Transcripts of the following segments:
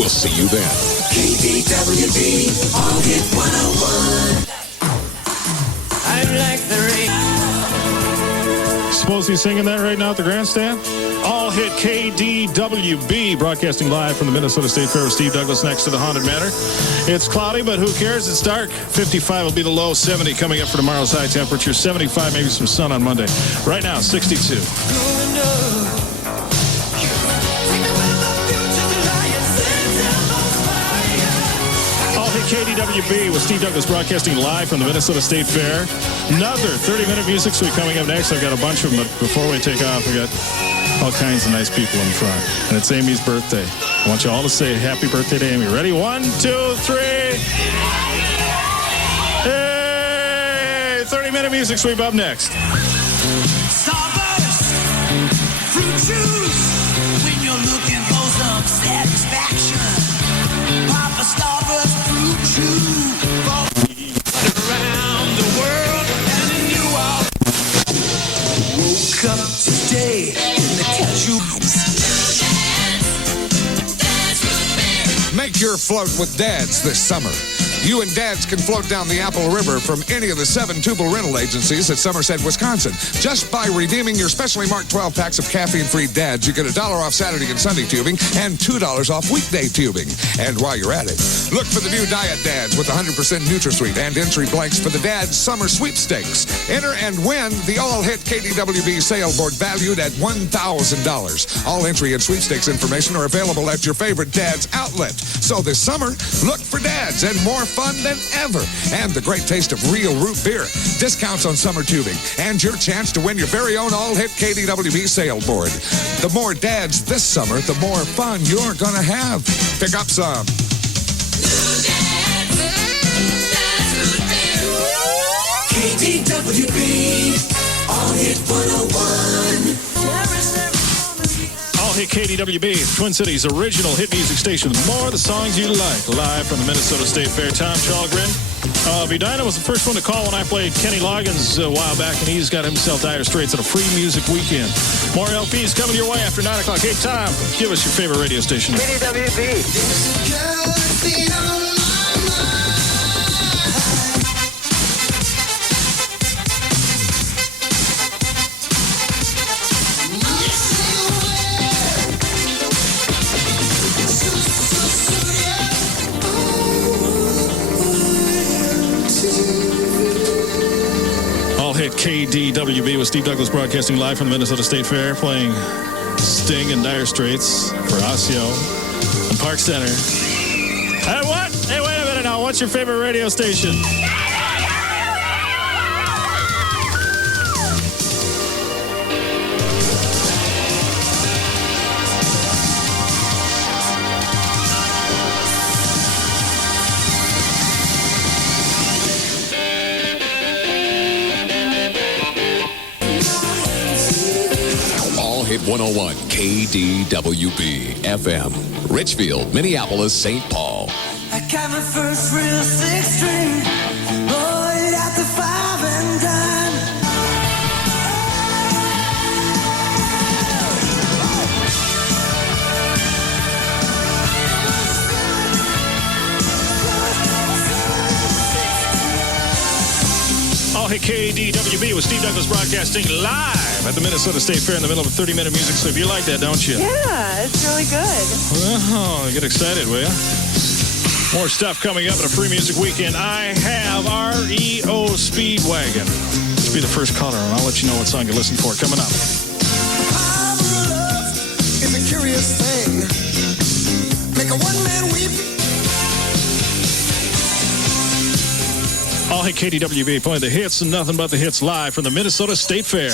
We'll see you then. KDWB, All Hit 101. I like the rain. Suppose he's singing that right now at the grandstand? All Hit KDWB, broadcasting live from the Minnesota State Fair with Steve Douglas next to the Haunted Manor. It's cloudy, but who cares? It's dark. 55 will be the low, 70 coming up for tomorrow's high temperature, 75, maybe some sun on Monday. Right now, 62. KDWB with Steve Douglas broadcasting live from the Minnesota State Fair. Another 30-minute music suite coming up next. I've got a bunch of them, but before we take off, we got all kinds of nice people in front. And it's Amy's birthday. I want you all to say happy birthday to Amy. Ready? 1, 2, 3. Hey! 30-minute music sweep up next. Starburst, fruit juice, when you're looking for some satisfaction. Papa Starburst fruit juice, around the world and in New Orleans. Woke up today in the cashew. Make your float with Dads this summer. You and Dads can float down the Apple River from any of the 7 tubal rental agencies at Somerset, Wisconsin. Just by redeeming your specially marked 12 packs of caffeine-free Dads, you get $1 off Saturday and Sunday tubing and $2 off weekday tubing. And while you're at it, look for the new Diet Dads with 100% NutraSweet and entry blanks for the Dads Summer Sweepstakes. Enter and win the all-hit KDWB sale board valued at $1,000. All entry and sweepstakes information are available at your favorite Dads outlet. So this summer, look for Dads and more fun than ever. And the great taste of real root beer, discounts on summer tubing, and your chance to win your very own all-hit KDWB sale board. The more Dads this summer, the more fun you're going to have. Pick up some. KDWB, All Hit 101. All Hit KDWB, Twin Cities' original hit music station. More of the songs you like. Live from the Minnesota State Fair. Tom Chalgren. Vidina was the first one to call when I played Kenny Loggins a while back, and he's got himself Dire Straits at a free music weekend. More LPs coming your way after 9 o'clock. Hey, Tom, give us your favorite radio station. KDWB. KDWB with Steve Douglas broadcasting live from the Minnesota State Fair, playing Sting and Dire Straits for Osseo and Park Center. Hey, what? Hey, wait a minute now. What's your favorite radio station? Hit 101 KDWB FM, Richfield, Minneapolis, St. Paul. I got my first real 6-string, bought at the 5 and dime. All Hit KDWB with Steve Douglas broadcasting live at the Minnesota State Fair in the middle of a 30-minute music sweep. You like that, don't you? Yeah, it's really good. Well, get excited, will you? More stuff coming up at a free music weekend. I have REO Speedwagon. Let's be the first caller, and I'll let you know what song you're listening for coming up. Power of love is a curious thing. Make a one-man weep. All Hit KDWB playing the hits and nothing but the hits live from the Minnesota State Fair.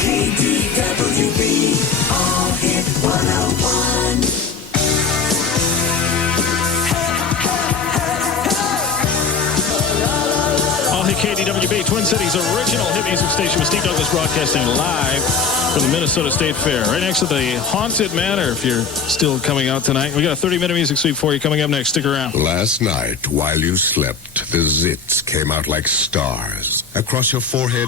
KDWB, All Hit 101. All Hit KDWB, Twin Cities' original hit music station with Steve Douglas broadcasting live from the Minnesota State Fair. Right next to the Haunted Manor, if you're still coming out tonight. We got a 30-minute music suite for you coming up next. Stick around. Last night, while you slept, the zits came out like stars across your forehead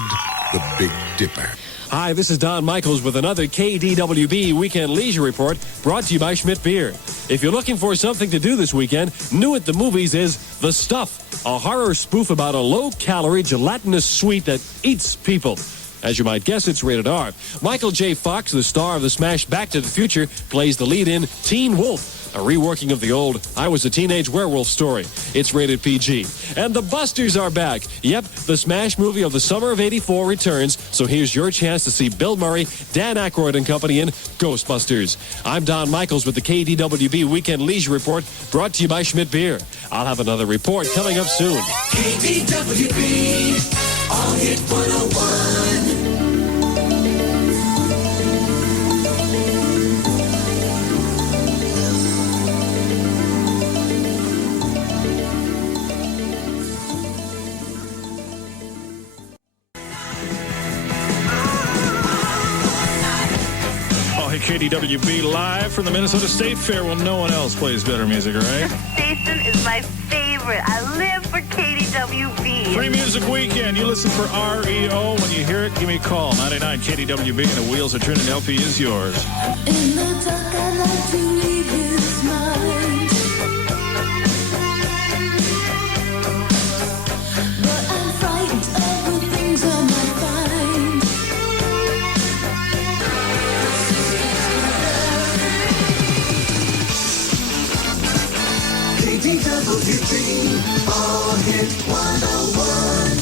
the Big Dipper. Hi, this is Don Michaels with another KDWB Weekend Leisure Report brought to you by Schmidt Beer. If you're looking for something to do this weekend, new at the movies is The Stuff, a horror spoof about a low-calorie gelatinous sweet that eats people. As you might guess, it's rated R. Michael J. Fox, the star of the smash Back to the Future, plays the lead in Teen Wolf, a reworking of the old I Was a Teenage Werewolf story. It's rated PG. And the Busters are back. Yep, the smash movie of the summer of '84 returns, so here's your chance to see Bill Murray, Dan Aykroyd and company in Ghostbusters. I'm Don Michaels with the KDWB Weekend Leisure Report, brought to you by Schmidt Beer. I'll have another report coming up soon. KDWB, All Hit 101. KDWB live from the Minnesota State Fair. Well, no one else plays better music, right? This station is my favorite. I live for KDWB. Free Music Weekend. You listen for REO. When you hear it, give me a call. 99 KDWB, and the wheels are turning. LP is yours. In the dark, I like to read his mind. But I'm frightened of the things I might find. KDWB, All Hit 101.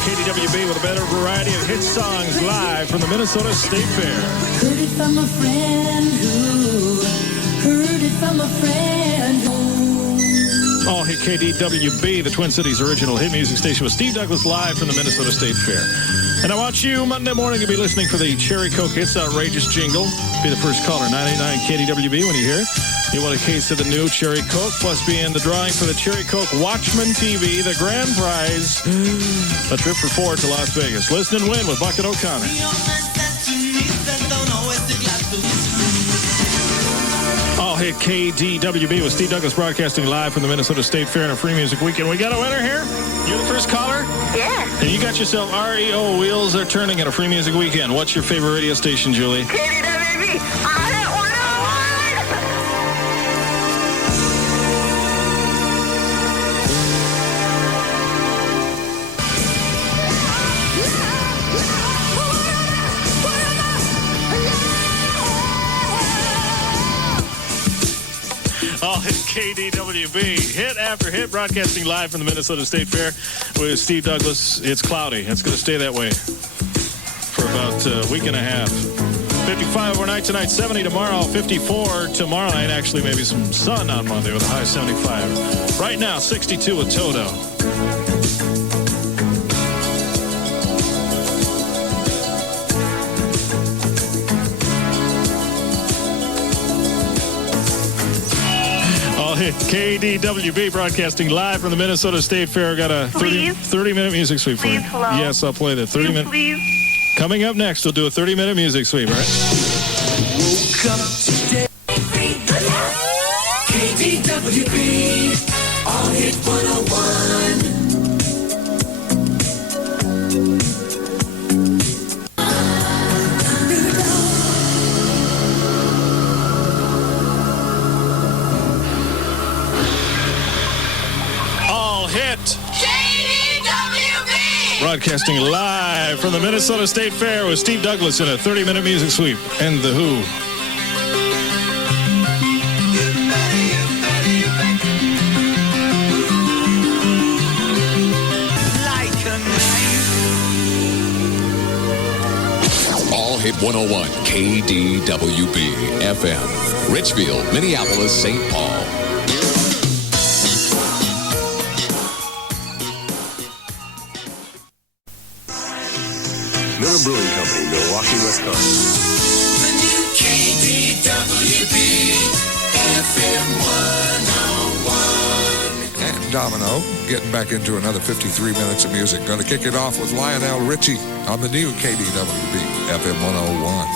KDWB with a better variety of hit songs live from the Minnesota State Fair. Heard it from a friend who heard it from a friend who. All hit KDWB, the Twin Cities original hit music station with Steve Douglas live from the Minnesota State Fair. And I want you Monday morning to be listening for the Cherry Coke Hits Outrageous jingle. Be the first caller, 99 KDWB when you hear it. You want a case of the new Cherry Coke, plus be in the drawing for the Cherry Coke Watchman TV, the grand prize. A trip for 4 to Las Vegas. Listen and win with Bucket O'Connor. All hit KDWB with Steve Douglas broadcasting live from the Minnesota State Fair and a Free Music Weekend. We got a winner here. You're the first caller? Yeah. And you got yourself REO Wheels Are Turning at a Free Music Weekend. What's your favorite radio station, Julie? KDWB, All Hit 101. All hit KDWB, hit after hit, broadcasting live from the Minnesota State Fair with Steve Douglas. It's cloudy. It's going to stay that way for about a week and a half. 55 overnight tonight, 70 tomorrow, 54 tomorrow night. Actually, maybe some sun on Monday with a high 75. Right now, 62 with Toto. KDWB broadcasting live from the Minnesota State Fair. Got a 30-minute music sweep for you. Please, hello. Yes, I'll play that. 30-minute. Please. Coming up next, we'll do a 30-minute music sweep, right? Woke up today. KDWB, All Hit 101. Broadcasting live from the Minnesota State Fair with Steve Douglas in a 30-minute music sweep. And The Who. All Hit 101, KDWB, FM. Richfield, Minneapolis, St. Paul. Miller Brewing Company, Milwaukee, Wisconsin. The new KDWB, FM 101. Domino, getting back into another 53 minutes of music. Going to kick it off with Lionel Richie on the new KDWB FM 101.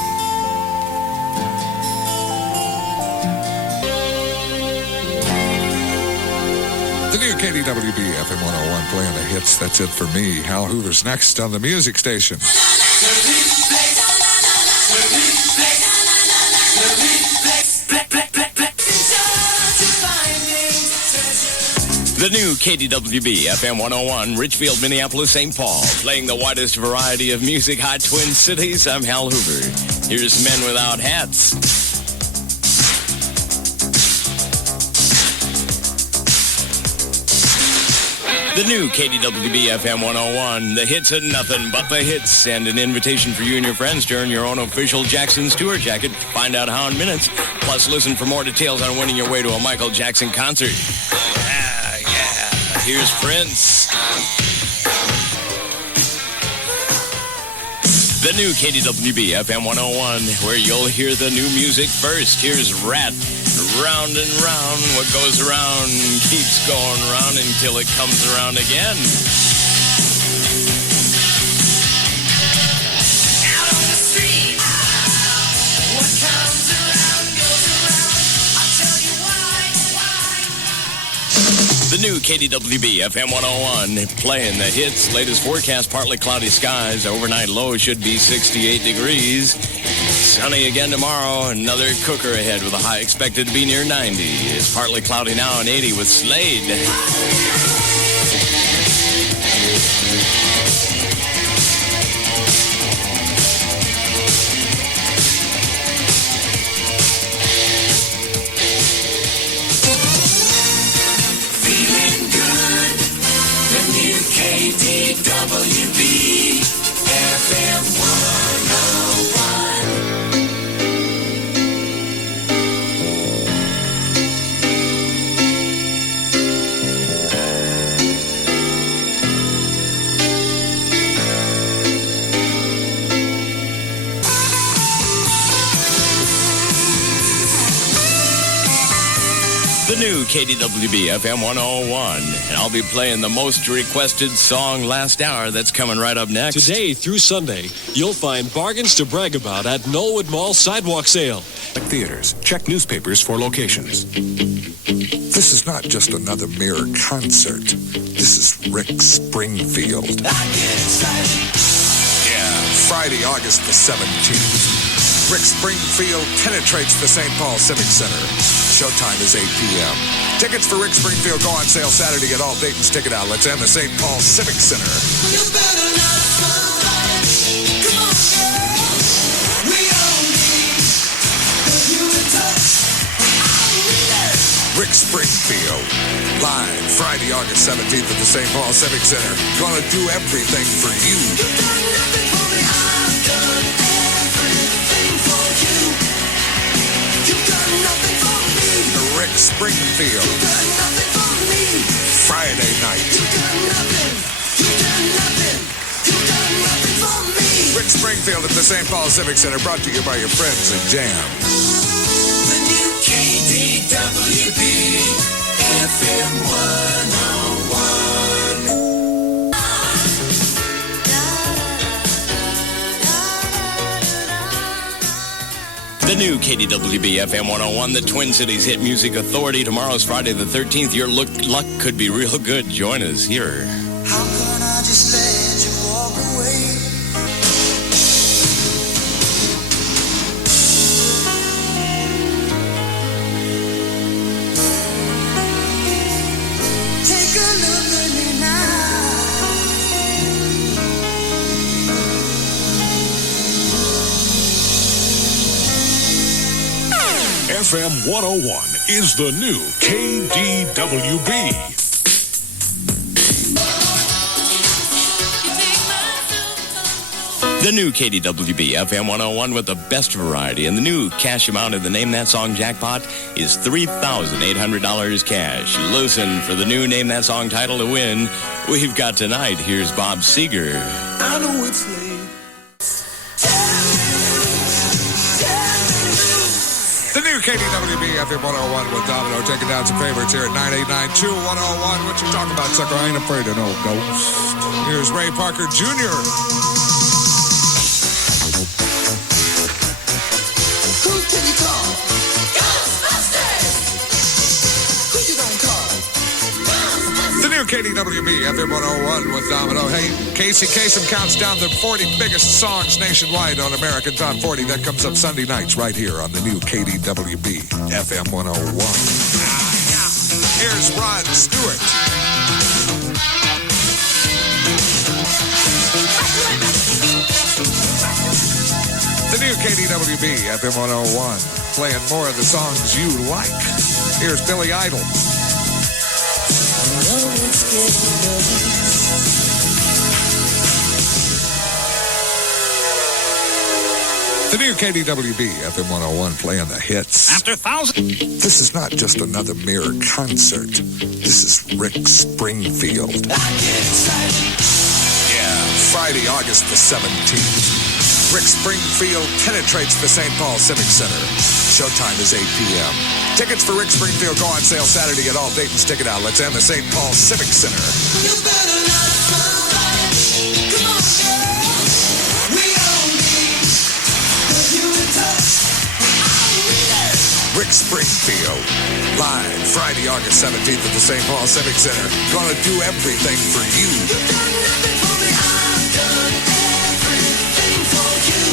The new KDWB FM 101 playing the hits. That's it for me. Hal Hoover's next on the music station. The new KDWB FM 101, Richfield, Minneapolis, St. Paul, playing the widest variety of music, hot Twin Cities. I'm Hal Hoover. Here's Men Without Hats. The new KDWB FM 101, the hits and nothing but the hits, and an invitation for you and your friends to earn your own official Jackson's Tour jacket. Find out how in minutes. Plus, listen for more details on winning your way to a Michael Jackson concert. Here's Prince. The new KDWB FM 101, where you'll hear the new music first. Here's Rat. Round and round, what goes around keeps going round until it comes around again. Out on the street, what comes around goes around. I'll tell you why. The new KDWB FM 101, playing the hits. Latest forecast, partly cloudy skies. Overnight low should be 68 degrees. Sunny again tomorrow. Another cooker ahead with a high expected to be near 90. It's partly cloudy now and 80 with Slade. Feeling good. The new KDWB FM 101. The new KDWB FM 101. And I'll be playing the most requested song last hour. That's coming right up next. Today through Sunday, you'll find bargains to brag about at Knollwood Mall Sidewalk Sale. Theaters. Check newspapers for locations. This is not just another mere concert. This is Rick Springfield. I get excited. Yeah, Friday, August the 17th. Rick Springfield penetrates the St. Paul Civic Center. Showtime is 8 p.m. Tickets for Rick Springfield go on sale Saturday at all Dayton's ticket outlets and the St. Paul Civic Center. You better not survive. Come on, girl. We all need the human touch. I'm there. Rick Springfield. Live Friday, August 17th at the St. Paul Civic Center. Gonna do everything for you. You've done nothing for me. I've done everything for you. You've done nothing for me. Rick Springfield. You've done nothing for me. Friday night. You've done nothing. You've done nothing. You've done nothing for me. Rick Springfield at the St. Paul Civic Center, brought to you by your friends at Jam. The new KDWB FM 101. The new KDWB FM 101, the Twin Cities Hit Music Authority. Tomorrow's Friday the 13th. Your luck could be real good. Join us here. How can I just let you walk away? Take a look at me now. FM 101 is the new KDWB. The new KDWB FM 101 with the best variety. And the new cash amount of the Name That Song jackpot is $3,800 cash. Listen for the new Name That Song title to win. We've got tonight. Here's Bob Seger. I know it's late. The new KDWB FM 101 with Domino taking down some favorites here at 989-2101. What you talking about, sucker? I ain't afraid of no ghost. Here's Ray Parker Jr. Who can you call? Ghostbusters! Who you gonna call? Ghostbusters! The new KDWB FM 101 with Domino. Hey, Casey Kasem counts down the 40 biggest songs nationwide on American Top 40. That comes up Sunday nights right here on the new KDWB FM 101. Here's Rod Stewart. The new KDWB FM 101, playing more of the songs you like. Here's Billy Idol. The new KDWB FM 101, playing the hits. After thousands. This is not just another mere concert. This is Rick Springfield. Yeah, Friday, August the 17th. Rick Springfield penetrates the St. Paul Civic Center. Showtime is 8 p.m. Tickets for Rick Springfield go on sale Saturday at all Dayton's ticket outlets and the St. Paul Civic Center. You better not survive. Come on, girl. We all need the human touch. I'm ready. Rick Springfield, live Friday, August 17th at the St. Paul Civic Center. Gonna do everything for you. You've done nothing for me. I've done everything for you.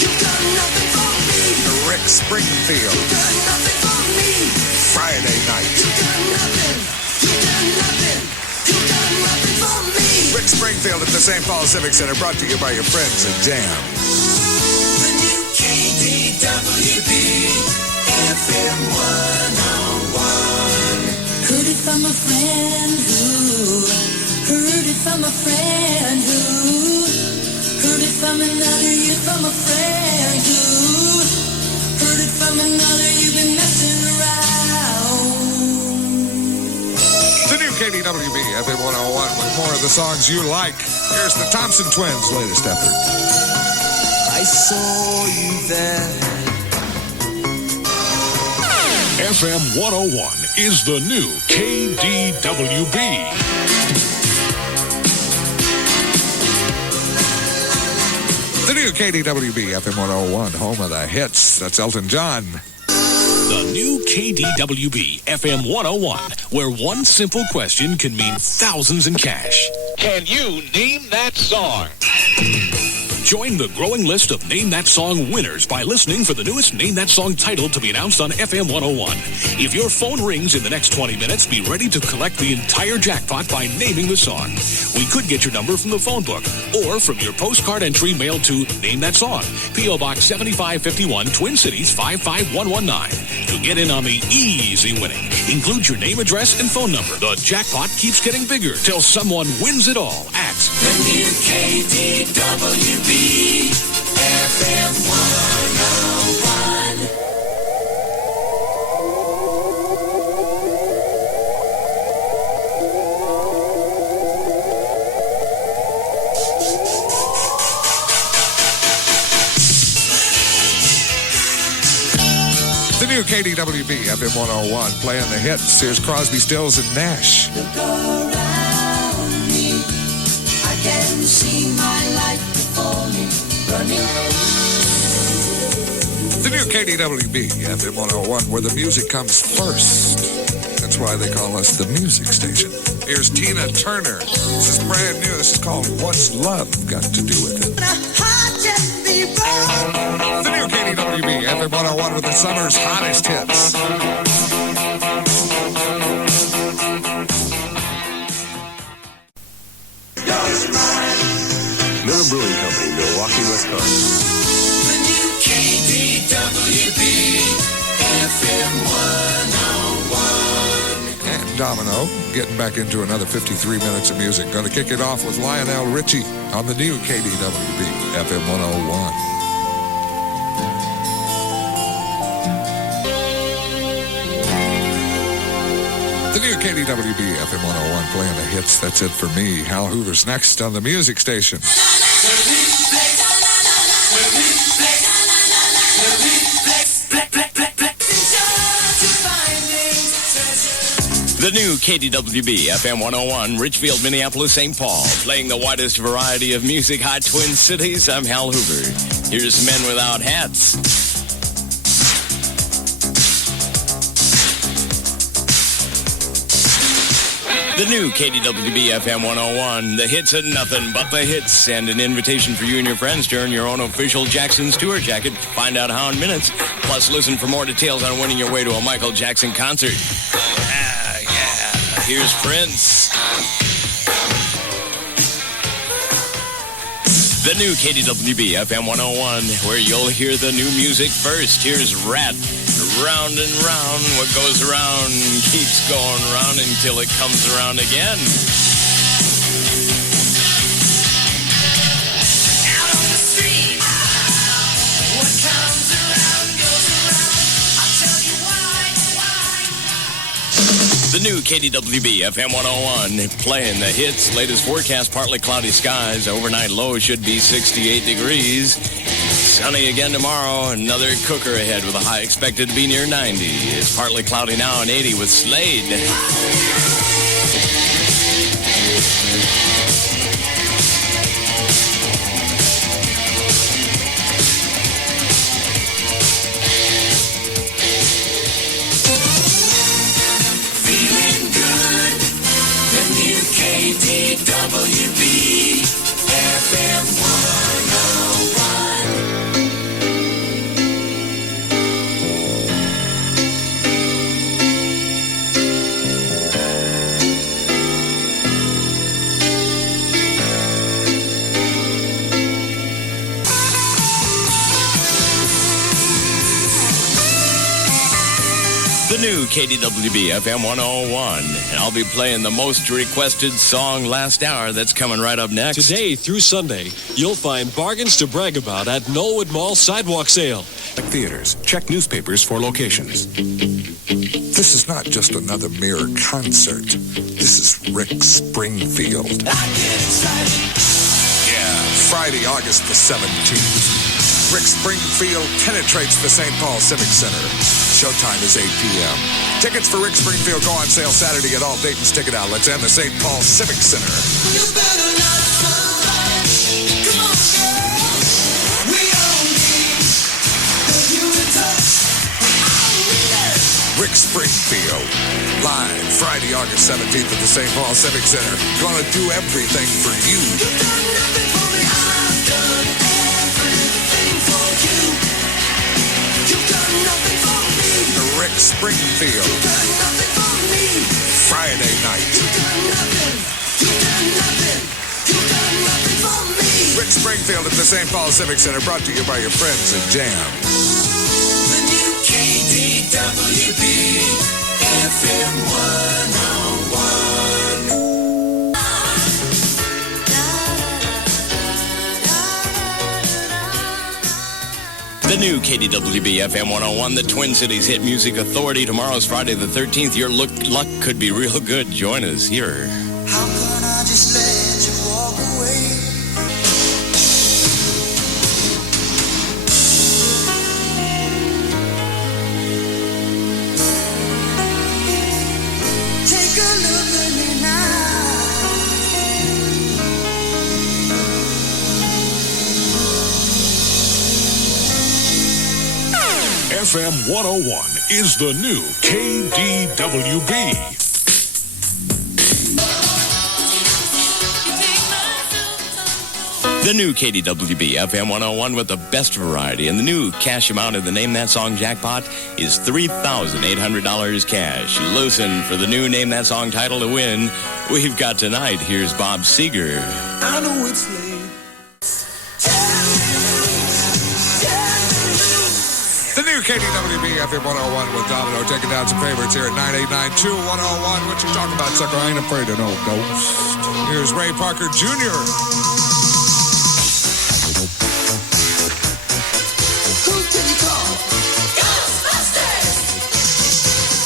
You've done nothing for me. Rick Springfield, You've done nothing for me. Friday night. You've done nothing. You've done nothing. You've done nothing for me. Rick Springfield at the St. Paul Civic Center, brought to you by your friends at Jam. The new KDWB FM 101. Heard it from a friend who heard it from a friend who heard it from another you from a friend who heard it from another you've been messing around. The new KDWB FM 101 with more of the songs you like. Here's the Thompson Twins' latest effort. I saw you there. FM 101 is the new KDWB. The new KDWB FM 101, home of the hits. That's Elton John. The new KDWB FM 101, where one simple question can mean thousands in cash. Can you name that song? Join the growing list of Name That Song winners by listening for the newest Name That Song title to be announced on FM 101. If your phone rings in the next 20 minutes, be ready to collect the entire jackpot by naming the song. We could get your number from the phone book or from your postcard entry mailed to Name That Song, P.O. Box 7551, Twin Cities 55119. To get in on the easy winning, include your name, address, and phone number. The jackpot keeps getting bigger till someone wins it all at The new KDWB FM 101. The new KDWB FM 101, playing the hits. Here's Crosby, Stills, and Nash. Look around me. I can see my life before me running. The new KDWB FM 101, where the music comes first. That's why they call us the music station. Here's Tina Turner. This is brand new. This is called What's Love Got to Do with It? The new KDWB FM 101 with the summer's hottest hits. Miller Brewing Company, Milwaukee, Wisconsin. The new KDWB FM 101. And Domino, getting back into another 53 minutes of music. Going to kick it off with Lionel Richie on the new KDWB FM 101. The new KDWB FM 101, playing the hits. That's it for me. Hal Hoover's next on the music station. The new KDWB FM 101, Richfield, Minneapolis, St. Paul, playing the widest variety of music, hot Twin Cities. I'm Hal Hoover. Here's Men Without Hats. The new KDWB FM 101, the hits and nothing but the hits, and an invitation for you and your friends to earn your own official Jackson's Tour jacket. Find out how in minutes. Plus, listen for more details on winning your way to a Michael Jackson concert. Here's Prince. The new KDWB FM 101, where you'll hear the new music first. Here's Rat. Round and round, what goes around keeps going round until it comes around again. Out on the street, what comes around goes around. I'll tell you why. The new KDWB FM 101, playing the hits. Latest forecast, partly cloudy skies. Overnight low should be 68 degrees. Sunny again tomorrow. Another cooker ahead with a high expected to be near 90. It's partly cloudy now and 80 with Slade. Feeling good. The new KDWB FM 101. The new KDWB FM 101. And I'll be playing the most requested song last hour. That's coming right up next. Today through Sunday, you'll find bargains to brag about at Knollwood Mall Sidewalk Sale. Theaters. Check newspapers for locations. This is not just another mere concert. This is Rick Springfield. Yeah, Friday, August the 17th. Rick Springfield penetrates the St. Paul Civic Center. Showtime is 8 p.m. Tickets for Rick Springfield go on sale Saturday at all Dayton's ticket outlets and the St. Paul Civic Center. You better not survive. Come on, girl. We all need the human touch. Rick Springfield, live Friday, August 17th at the St. Paul Civic Center. Gonna do everything for you. You've done nothing for me. I've done everything for you. You've done nothing for me. The Rick Springfield, You've done nothing for me. Friday night. You've done nothing. You've done nothing. You've done nothing for me. Rick Springfield at the St. Paul Civic Center, brought to you by your friends at Jam. The new KDWB FM 101. The new KDWB FM 101, the Twin Cities Hit Music Authority. Tomorrow's Friday the 13th. Your luck could be real good. Join us here. How can I just let you walk away? Take a look at me now. FM 101 is the new KDWB. The new KDWB FM 101 with the best variety. And the new cash amount of the Name That Song jackpot is $3,800 cash. Listen for the new Name That Song title to win. We've got tonight. Here's Bob Seger. I know it's late. The new KDWB FM 101 with Domino taking down some favorites here at 9892-101. What you talking about, sucker? I ain't afraid of no ghost. Here's Ray Parker Jr. Who can you call? Ghostbusters!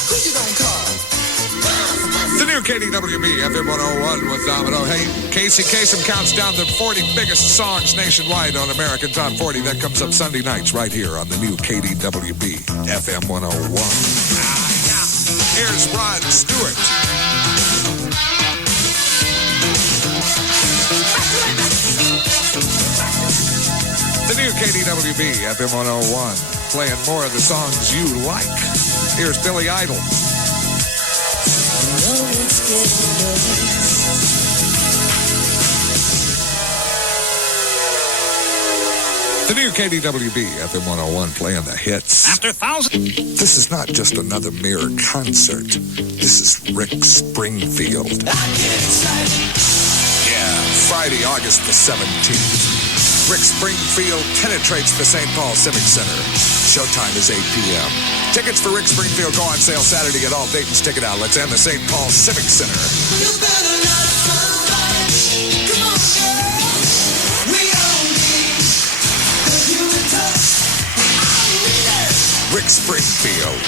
Who you gonna call? Ghostbusters! The new KDWB FM 101 with Domino. Hey, Casey Kasem counts down the 40 biggest songs nationwide on American Top 40. That comes up Sunday nights right here on the new KDWB FM 101. Here's Rod Stewart. KDWB, FM 101, playing more of the songs you like. Here's Billy Idol. The new KDWB, FM 101, playing the hits. After thousands. This is not just another mere concert. This is Rick Springfield. Yeah, Friday, August the 17th. Rick Springfield penetrates the St. Paul Civic Center. Showtime is 8 p.m. Tickets for Rick Springfield go on sale Saturday at all Dayton's ticket outlets and the St. Paul Civic Center. You better love somebody. Come on, girl. We all need human touch. I need it. Rick Springfield,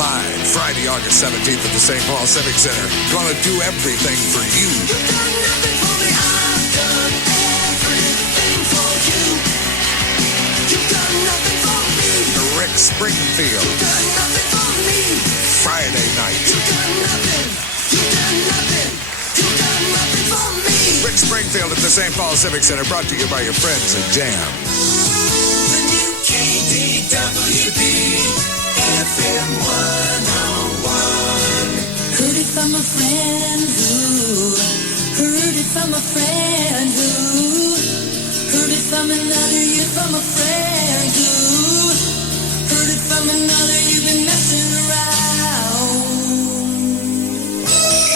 live Friday, August 17th at the St. Paul Civic Center. Gonna do everything for you. You've done nothing for me. I've done everything for you. You've done nothing for me. Rick Springfield, You've done nothing for me. Friday night. You've done nothing. You've done nothing. You've done nothing for me. Rick Springfield at the St. Paul Civic Center, brought to you by your friends at Jam. The new KDWB FM 101. Heard it from a friend who heard it from a friend who heard it from another, you from a friend who heard it from another, you've been messing around.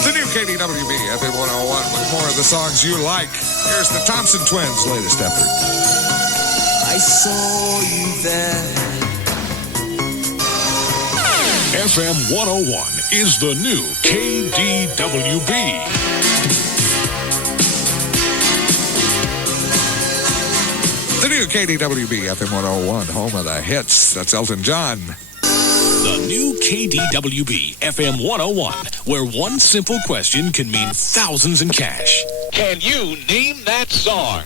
The new KDWB, FM 101, with more of the songs you like. Here's the Thompson Twins' latest effort. I saw you there. FM 101 is the new KDWB. The new KDWB, FM 101, home of the hits. That's Elton John. The new KDWB FM 101, where one simple question can mean thousands in cash. Can you name that song?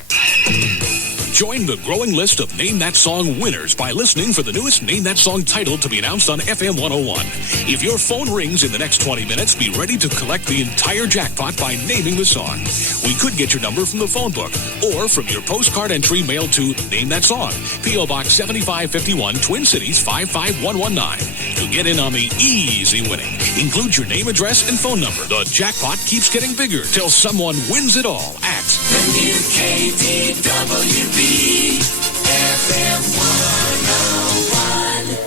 Join the growing list of Name That Song winners by listening for the newest Name That Song title to be announced on FM 101. If your phone rings in the next 20 minutes, be ready to collect the entire jackpot by naming the song. We could get your number from the phone book or from your postcard entry mailed to Name That Song, P.O. Box 7551, Twin Cities 55119. To get in on the easy winning, include your name, address, and phone number. The jackpot keeps getting bigger till someone wins it all at The new KDWB FM 101.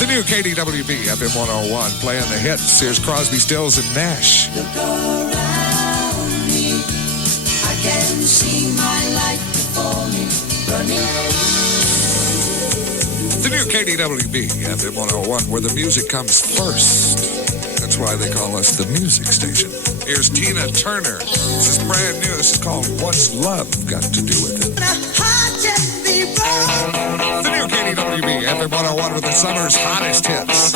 The new KDWB, FM 101, playing the hits. Here's Crosby, Stills, and Nash. Look around me. I can see my life before me running. The new KDWB, FM 101, where the music comes first. That's why they call us the music station. Here's Tina Turner. This is brand new. This is called What's Love Got to Do with It? The new KDWB, FM 101, with the summer's hottest hits.